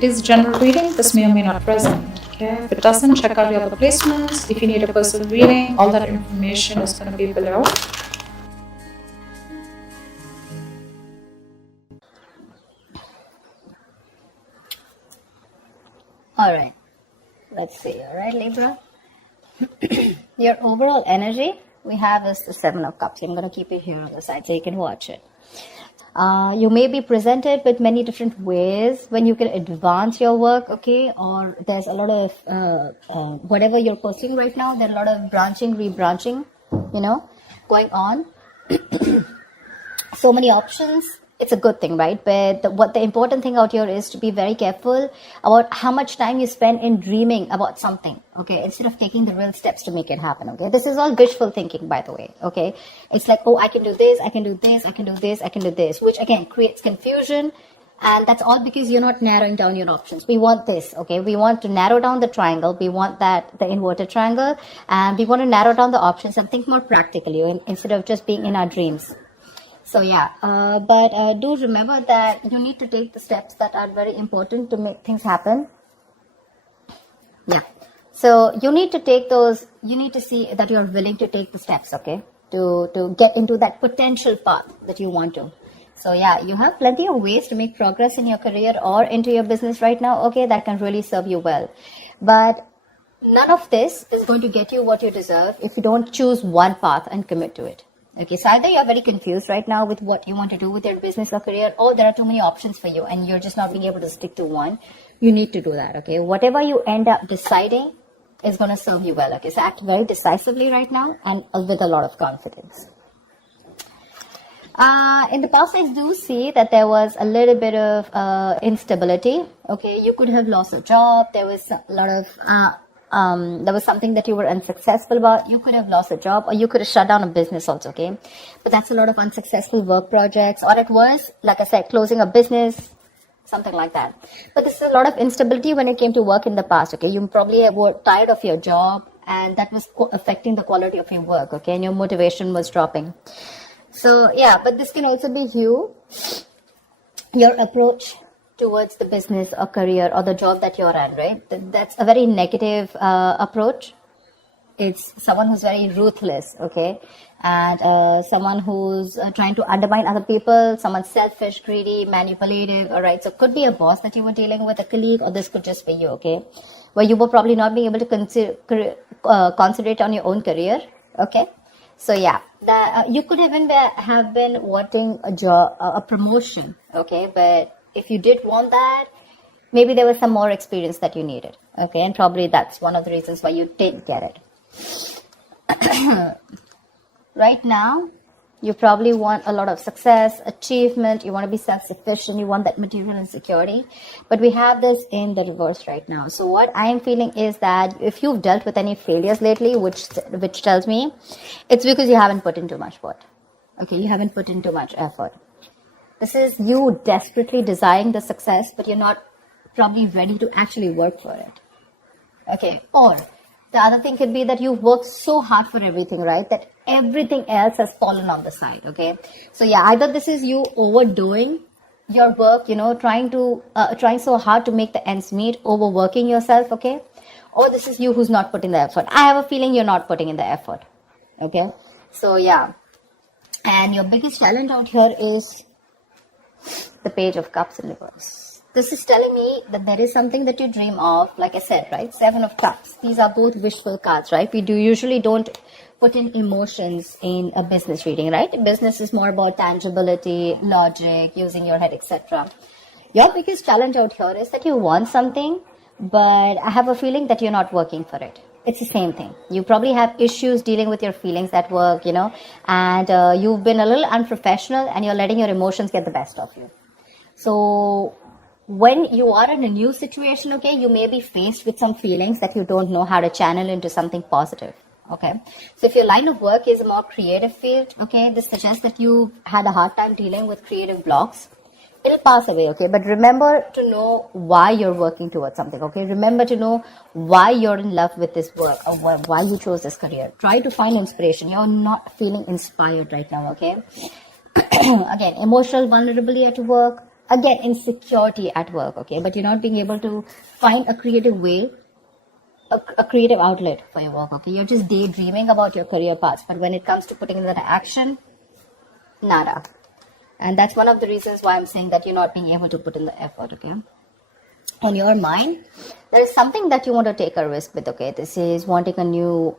It is general reading. This may or may not resonate. Okay. If it doesn't, check out your other placements. If you need a personal reading, all that information is going to be below. All right. Let's see. All right, Libra. Your overall energy we have is the Seven of Cups. I'm going to keep it here on the side so you can watch it. You may be presented with many different ways when you can advance your work, okay? Or there's a lot of whatever you're pursuing right now. There's a lot of branching, rebranching, going on. So many options. It's a good thing, right? But the important thing out here is to be very careful about how much time you spend in dreaming about something, okay? Instead of taking the real steps to make it happen, okay? This is all wishful thinking, by the way, okay? It's like, oh, I can do this, I can do this, I can do this, I can do this, which again creates confusion. And that's all because you're not narrowing down your options. We want this, okay? We want to narrow down the triangle. We want the inverted triangle. And we want to narrow down the options and think more practically instead of just being in our dreams. So yeah, but do remember that you need to take the steps that are very important to make things happen. Yeah. So you need to take those, you need to see that you're willing to take the steps, okay? To get into that potential path that you want to. So yeah, you have plenty of ways to make progress in your career or into your business right now, okay? That can really serve you well. But none of this is going to get you what you deserve if you don't choose one path and commit to it. Okay, so either you're very confused right now with what you want to do with your business or career, or there are too many options for you and you're just not being able to stick to one. You need to do that, okay? Whatever you end up deciding is going to serve you well, okay? So act very decisively right now and with a lot of confidence. In the past, I do see that there was a little bit of instability, okay? You could have lost a job. There was a lot of... there was something that you were unsuccessful about. You could have lost a job or you could have shut down a business also, okay? But that's a lot of unsuccessful work projects, or it was, like I said, closing a business, something like that. But this is a lot of instability when it came to work in the past, okay? You probably were tired of your job and that was affecting the quality of your work, okay? And your motivation was dropping. So yeah, but this can also be your approach towards the business or career or the job that you're in, right? That's a very negative approach. It's someone who's very ruthless, okay? And someone who's trying to undermine other people, someone selfish, greedy, manipulative, all right? So it could be a boss that you were dealing with, a colleague, or this could just be you, okay? Where you were probably not being able to concentrate on your own career, okay? So yeah, you could even have been wanting a job, a promotion, okay? But if you did want that, maybe there was some more experience that you needed, okay? And probably that's one of the reasons why you didn't get it. Right now, you probably want a lot of success, achievement, you want to be self-sufficient, you want that material and security. But we have this in the reverse right now. So what I am feeling is that if you've dealt with any failures lately, which tells me, it's because you haven't put in too much work, okay? You haven't put in too much effort. This is you desperately desiring the success, but you're not probably ready to actually work for it. Okay. Or the other thing could be that you've worked so hard for everything, right? That everything else has fallen on the side. Okay. So yeah, either this is you overdoing your work, trying so hard to make the ends meet, overworking yourself. Okay. Or this is you who's not putting the effort. I have a feeling you're not putting in the effort. Okay. So yeah. And your biggest challenge out here is the Page of Cups in reverse. This is telling me that there is something that you dream of, like I said, right? Seven of Cups. These are both wishful cards, right? We usually don't put in emotions in a business reading, right? Business is more about tangibility, logic, using your head, etc. Your biggest challenge out here is that you want something, but I have a feeling that you're not working for it. It's the same thing. You probably have issues dealing with your feelings at work, and you've been a little unprofessional and you're letting your emotions get the best of you. So when you are in a new situation, okay, you may be faced with some feelings that you don't know how to channel into something positive. Okay. So if your line of work is a more creative field, okay, this suggests that you had a hard time dealing with creative blocks. It'll pass away, okay? But remember to know why you're working towards something, okay? Remember to know why you're in love with this work or why you chose this career. Try to find inspiration. You're not feeling inspired right now, okay? Again, emotional vulnerability at work, again, insecurity at work, okay? But you're not being able to find a creative way, a creative outlet for your work, okay? You're just daydreaming about your career paths, but when it comes to putting it into action, nada. And that's one of the reasons why I'm saying that you're not being able to put in the effort, okay? In your mind, there is something that you want to take a risk with, okay? This is wanting a new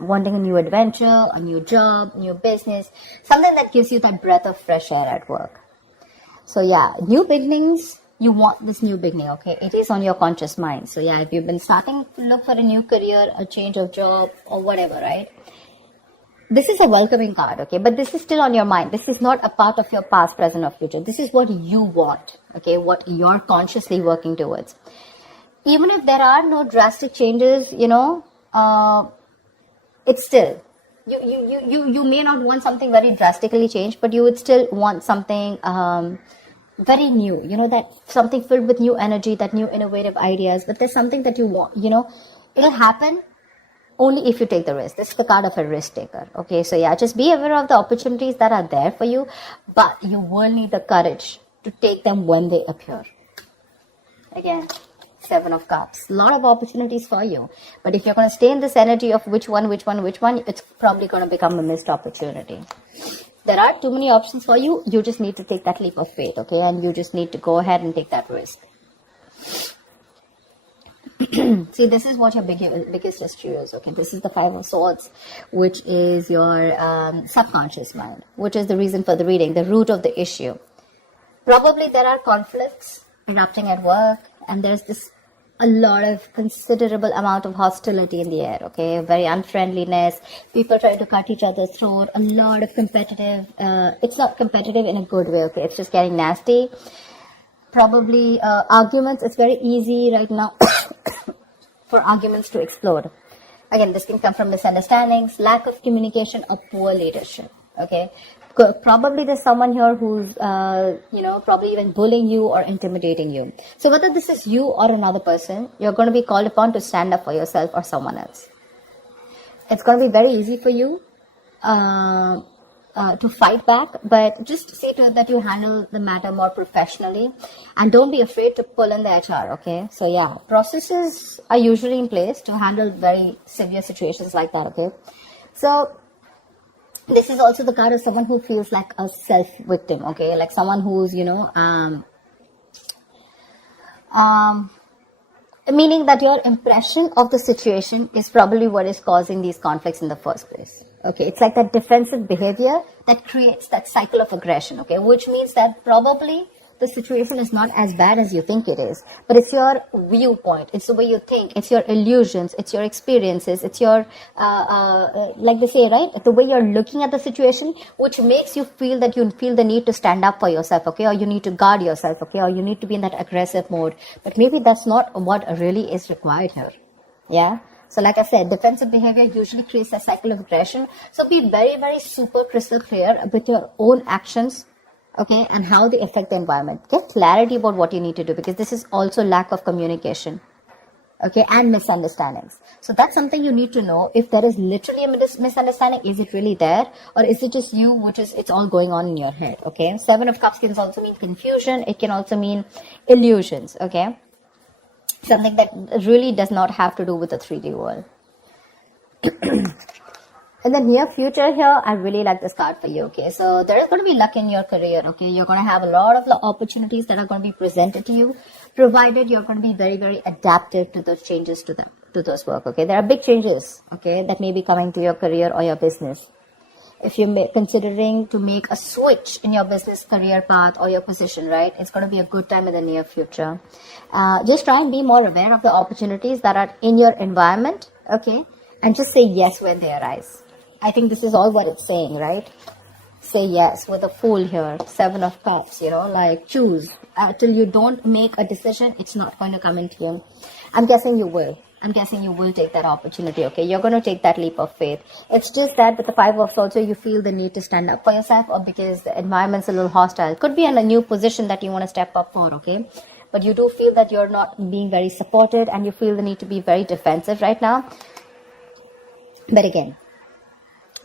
wanting a new adventure, a new job, new business, something that gives you that breath of fresh air at work. So yeah, new beginnings, you want this new beginning, okay? It is on your conscious mind. So yeah, if you've been starting to look for a new career, a change of job or whatever, right? This is a welcoming card, okay? But this is still on your mind. This is not a part of your past, present or future. This is what you want, okay? What you're consciously working towards. Even if there are no drastic changes, it's still, you may not want something very drastically changed, but you would still want something very new, that something filled with new energy, that new innovative ideas. But there's something that you want, it'll happen only if you take the risk. This is the card of a risk taker, okay? So yeah, just be aware of the opportunities that are there for you, but you will need the courage to take them when they appear. Again, 7 of Cups. A lot of opportunities for you. But if you're going to stay in this energy of which one, it's probably going to become a missed opportunity. There are too many options for you. You just need to take that leap of faith, okay? And you just need to go ahead and take that risk. See, this is what your biggest issue is, okay? This is the 5 of Swords, which is your subconscious mind, which is the reason for the reading, the root of the issue. Probably there are conflicts erupting at work, and there's a lot of considerable amount of hostility in the air, okay? Very unfriendliness, people trying to cut each other's throat, a lot of competitive, it's not competitive in a good way, okay? It's just getting nasty. Probably arguments, it's very easy right now for arguments to explode. Again, this can come from misunderstandings, lack of communication, or poor leadership, okay? Probably there's someone here who's, probably even bullying you or intimidating you. So whether this is you or another person, you're going to be called upon to stand up for yourself or someone else. It's going to be very easy for you to fight back, but just see to it that you handle the matter more professionally and don't be afraid to pull in the HR, okay? So yeah, processes are usually in place to handle very severe situations like that, okay? So this is also the card of someone who feels like a self-victim, okay? Like someone who's, meaning that your impression of the situation is probably what is causing these conflicts in the first place. Okay, it's like that defensive behavior that creates that cycle of aggression, okay, which means that probably the situation is not as bad as you think it is, but it's your viewpoint, it's the way you think, it's your illusions, it's your experiences, it's your, like they say, right, the way you're looking at the situation, which makes you feel that you feel the need to stand up for yourself, okay, or you need to guard yourself, okay, or you need to be in that aggressive mode, but maybe that's not what really is required here, yeah? So like I said, defensive behavior usually creates a cycle of aggression. So be very, very super crystal clear with your own actions, okay, and how they affect the environment. Get clarity about what you need to do, because this is also lack of communication, okay, and misunderstandings. So that's something you need to know. If there is literally a misunderstanding, is it really there, or is it just you, which is, it's all going on in your head, okay? 7 of Cups can also mean confusion. It can also mean illusions, okay? Something that really does not have to do with the 3D world. In the near future here, I really like this card for you, okay? So there is going to be luck in your career, okay? You're going to have a lot of the opportunities that are going to be presented to you, provided you're going to be very, very adaptive to those changes to those work, okay? There are big changes, okay, that may be coming to your career or your business. If you're considering to make a switch in your business career path or your position, right, it's going to be a good time in the near future. Just try and be more aware of the opportunities that are in your environment, okay, and just say yes when they arise. I think this is all what it's saying, right? Say yes with a Fool here, 7 of Cups, like choose. Till you don't make a decision, it's not going to come into you. I'm guessing you will. I'm guessing you will take that opportunity, okay? You're going to take that leap of faith. It's just that with the 5 of Swords, you feel the need to stand up for yourself, or because the environment's a little hostile. It could be in a new position that you want to step up for, okay? But you do feel that you're not being very supported, and you feel the need to be very defensive right now. But again,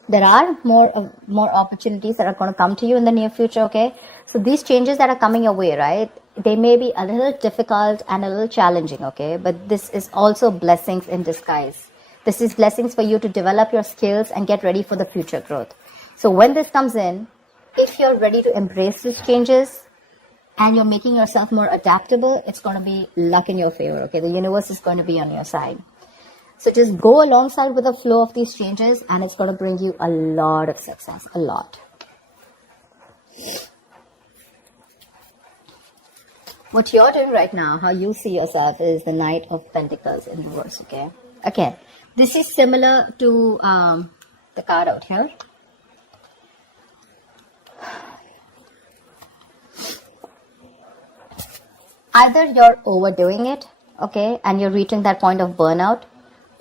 There are more opportunities that are going to come to you in the near future, okay? So these changes that are coming your way, right? They may be a little difficult and a little challenging, okay? But this is also blessings in disguise. This is blessings for you to develop your skills and get ready for the future growth. So when this comes in, if you're ready to embrace these changes and you're making yourself more adaptable, it's going to be luck in your favor, okay? The universe is going to be on your side. So just go alongside with the flow of these changes and it's going to bring you a lot of success, a lot. What you're doing right now, how you see yourself, is the Knight of Pentacles in reverse, okay? Again, this is similar to the card out here. Either you're overdoing it, okay, and you're reaching that point of burnout,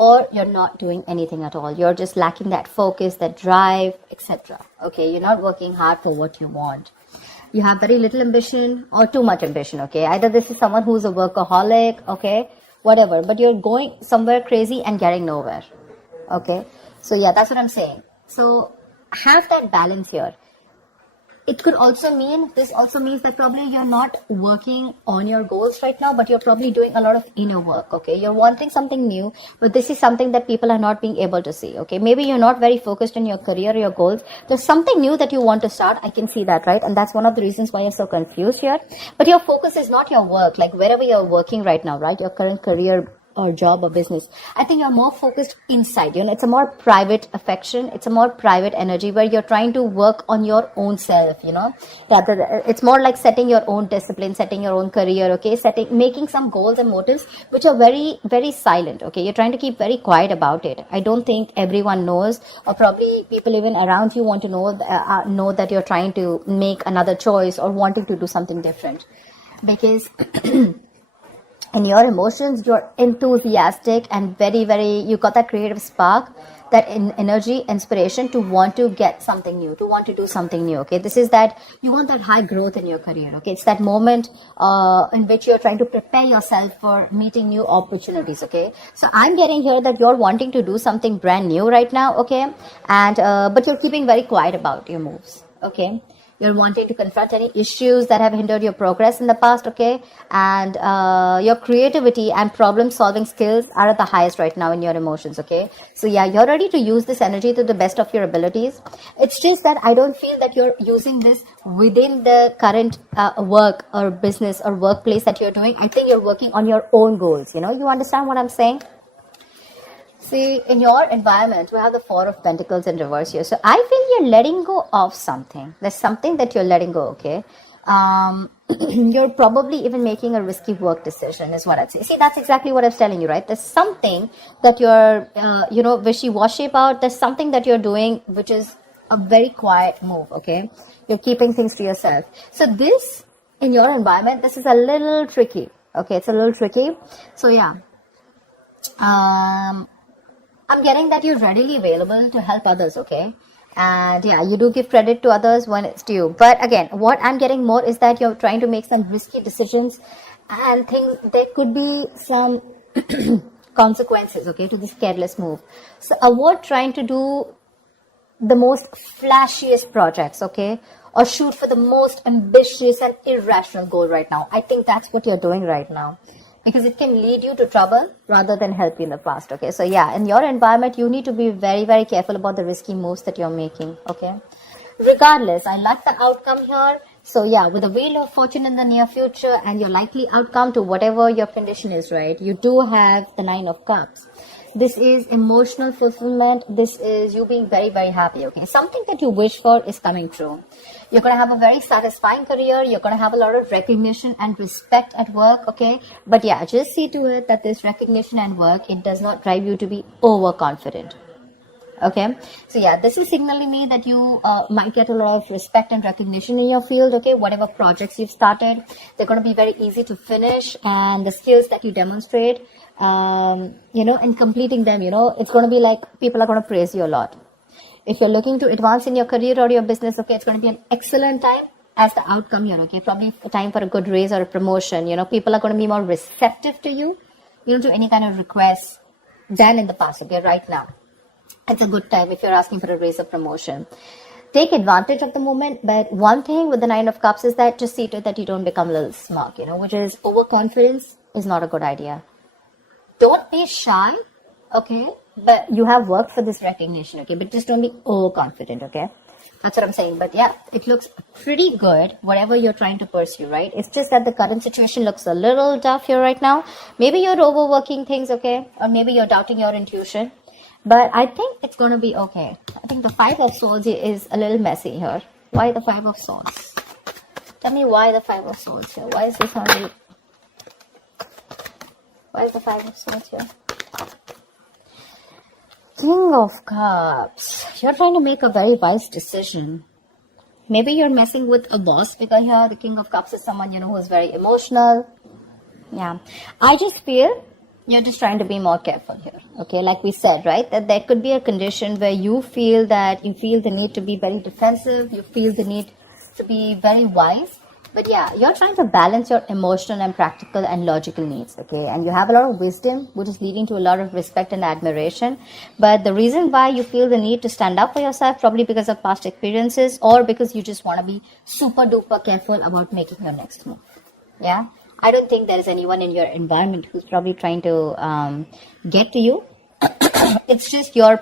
or you're not doing anything at all. You're just lacking that focus, that drive, etc. Okay, you're not working hard for what you want. You have very little ambition or too much ambition, okay? Either this is someone who's a workaholic, okay, whatever, but you're going somewhere crazy and getting nowhere, okay? So yeah, that's what I'm saying. So have that balance here. It could also mean, this also means that probably you're not working on your goals right now, but you're probably doing a lot of inner work, okay? You're wanting something new, but this is something that people are not being able to see, okay? Maybe you're not very focused on your career or your goals. There's something new that you want to start. I can see that, right? And that's one of the reasons why you're so confused here. But your focus is not your work, like wherever you're working right now, right? Your current career or job or business. I think you're more focused inside, you know, it's a more private affection. It's a more private energy where you're trying to work on your own self, you know, rather it's more like setting your own discipline, setting your own career, okay, making some goals and motives, which are very, very silent, okay. You're trying to keep very quiet about it. I don't think everyone knows, or probably people even around you want to know that you're trying to make another choice or wanting to do something different, because in your emotions, you're enthusiastic and very, very, you got that creative spark, that energy, inspiration to want to get something new, to want to do something new, okay? This is that, you want that high growth in your career, okay? It's that moment in which you're trying to prepare yourself for meeting new opportunities, okay? So I'm getting here that you're wanting to do something brand new right now, okay? And, but you're keeping very quiet about your moves, okay? You're wanting to confront any issues that have hindered your progress in the past, okay? And your creativity and problem-solving skills are at the highest right now in your emotions, okay? So yeah, you're ready to use this energy to the best of your abilities. It's just that I don't feel that you're using this within the current work or business or workplace that you're doing. I think you're working on your own goals, you know? You understand what I'm saying? See, in your environment, we have the Four of Pentacles in reverse here. So I feel you're letting go of something. There's something that you're letting go, okay? You're probably even making a risky work decision is what I'd say. See, that's exactly what I was telling you, right? There's something that you're, wishy-washy about. There's something that you're doing which is a very quiet move, okay? You're keeping things to yourself. So this, in your environment, this is a little tricky, okay? It's a little tricky. So yeah. I'm getting that you're readily available to help others, okay? And yeah, you do give credit to others when it's due. But again, what I'm getting more is that you're trying to make some risky decisions and things, there could be some consequences, okay, to this careless move. So avoid trying to do the most flashiest projects, okay? Or shoot for the most ambitious and irrational goal right now. I think that's what you're doing right now, because it can lead you to trouble rather than help you in the past, okay? So yeah, in your environment, you need to be very, very careful about the risky moves that you're making, okay? Regardless, I like the outcome here. So yeah, with the Wheel of Fortune in the near future and your likely outcome to whatever your condition is, right? You do have the Nine of Cups. This is emotional fulfillment. This is you being very, very happy, okay? Something that you wish for is coming true. You're going to have a very satisfying career. You're going to have a lot of recognition and respect at work, okay? But yeah, just see to it that this recognition and work, it does not drive you to be overconfident, okay? So yeah, this is signaling me that you might get a lot of respect and recognition in your field, okay? Whatever projects you've started, they're going to be very easy to finish, and the skills that you demonstrate, in completing them, it's going to be like people are going to praise you a lot. If you're looking to advance in your career or your business, okay, it's going to be an excellent time as the outcome here, okay? Probably time for a good raise or a promotion, people are going to be more receptive to you, to any kind of requests than in the past, okay, right now. It's a good time if you're asking for a raise or promotion. Take advantage of the moment, but one thing with the Nine of Cups is that just see to it that you don't become a little smug, which is overconfidence is not a good idea. Don't be shy, okay? But you have worked for this recognition, okay? But just don't be overconfident, okay? That's what I'm saying. But yeah, it looks pretty good, whatever you're trying to pursue, right? It's just that the current situation looks a little tough here right now. Maybe you're overworking things, okay? Or maybe you're doubting your intuition. But I think it's going to be okay. I think the Five of Swords is a little messy here. Why the Five of Swords? Tell me why the Five of Swords here. Why is this only... Why is the Five of Swords here? King of Cups. You're trying to make a very wise decision. Maybe you're messing with a boss because here the King of Cups is someone, who's very emotional. Yeah. I just feel you're just trying to be more careful here. Okay. Like we said, right? That there could be a condition where you feel the need to be very defensive. You feel the need to be very wise. But yeah, you're trying to balance your emotional and practical and logical needs, okay? And you have a lot of wisdom, which is leading to a lot of respect and admiration. But the reason why you feel the need to stand up for yourself, probably because of past experiences or because you just want to be super duper careful about making your next move. Yeah? I don't think there is anyone in your environment who's probably trying to get to you. It's just your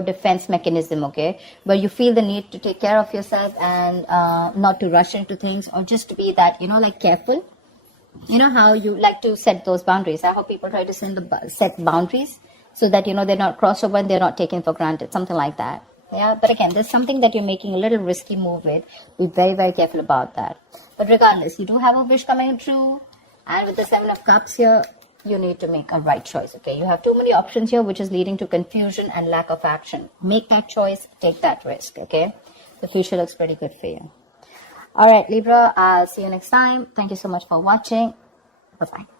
defense mechanism, okay, where you feel the need to take care of yourself and not to rush into things, or just to be that like careful. How you like to set those boundaries. I hope people try to set boundaries so that they're not crossed over and they're not taken for granted, something like that. Yeah, but again, there's something that you're making a little risky move with. Be very, very careful about that. But regardless, you do have a wish coming true, and with the Seven of Cups here, you need to make a right choice, okay? You have too many options here, which is leading to confusion and lack of action. Make that choice, take that risk, okay? The future looks pretty good for you. All right, Libra, I'll see you next time. Thank you so much for watching. Bye-bye.